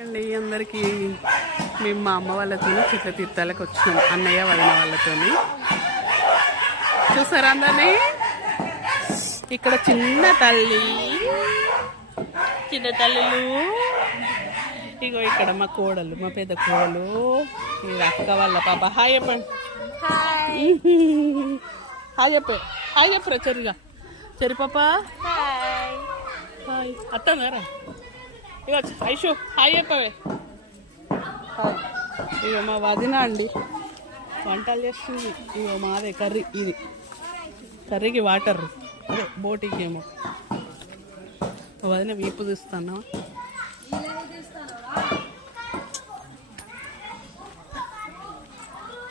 అండి అందరికీ మేము మా అమ్మ వాళ్ళతో చిత్ర తీర్థాలకు వచ్చినాం. అన్నయ్య వదిన వాళ్ళతో చూసారా అందరినీ. ఇక్కడ చిన్న తల్లులు ఇగో ఇక్కడ మా కోడలు, మా పెద్ద కోడలు, ఇది అక్క వాళ్ళ పాప. హాయ్ చెప్పండి. హాయ్ చెప్పరా చెరి పాప. హాయ్ అత్తన్నారా. ఇగో ఐషు హాయ్ చెప్పవే. హాయ్. ఇగో మా వదిన అండి వంటలు చేస్తుంది. ఇగో మాదే కర్రీ, ఇది కర్రీకి వాటర్, అదే బోటికి ఏమో. వదిన వీపు తీస్తాను.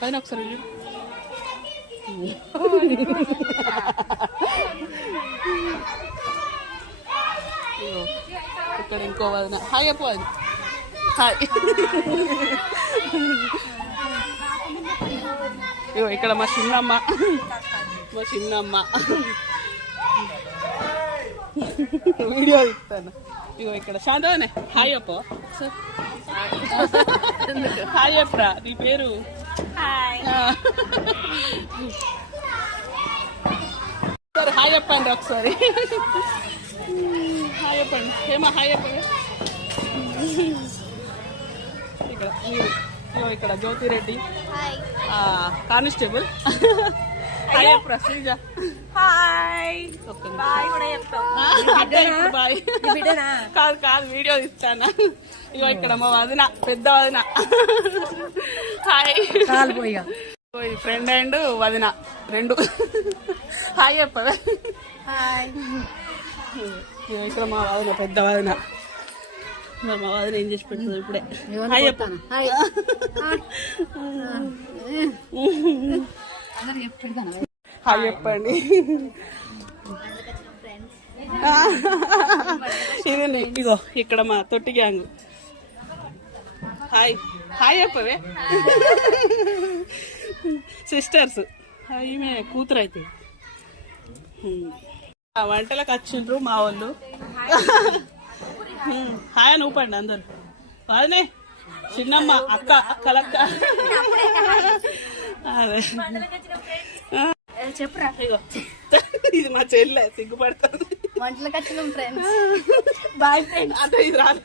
వదిన ఒకసారి ఇక్కడ ఇంకో వదిన. హాయ్ చెప్పు వదిన. హాయ్. ఇగో ఇక్కడ మా చిన్నమ్మ వీడియో ఇస్తాను. ఇగో ఇక్కడ శాంతనే. హాయ్ చెప్పు. హాయ్ చెప్పరా, నీ పేరు? సరే హాయ్ చెప్పండి ఒకసారి. హాయ్ చెప్పండి. ఏమో హాయ్ చెప్పండి. ఇక్కడ ఇక్కడ జ్యోతిరెడ్డి కానిస్టేబుల్. హాయ్ చెప్పరా శ్రీజ. హాయ్. కాదు వీడియో ఇస్తానా. ఇగో ఇక్కడ మా వదిన, పెద్ద వదిన. హాయ్. ఫ్రెండ్ అండ్ వదిన రెండు. హాయ్ చెప్పవే. హాయ్. ఇక్కడ మా వదిన, పెద్ద వదిన. మా వదిన ఏం చేసి పెడుతుంది ఇప్పుడే. హాయ్ చెప్పాను. హాయ్ చెప్పండి. ఇదండి ఇగో ఇక్కడ మా తొట్టి గ్యాంగ్. హాయ్ చెప్పవే. సిస్టర్స్. ఈమె కూతురు అయితే. వంటలకు వచ్చిండ్రు మా వాళ్ళు. హాయ్ అని ఊపండి అందరు. అదే చిన్నమ్మ, అక్కలక్క. అదే చెప్పురా. ఇది మా చెల్లె, సిగ్గుపడుతుంది. వంటలకు వచ్చినాం ఫ్రెండ్స్. Bye friends. అదే ఇది రాదు.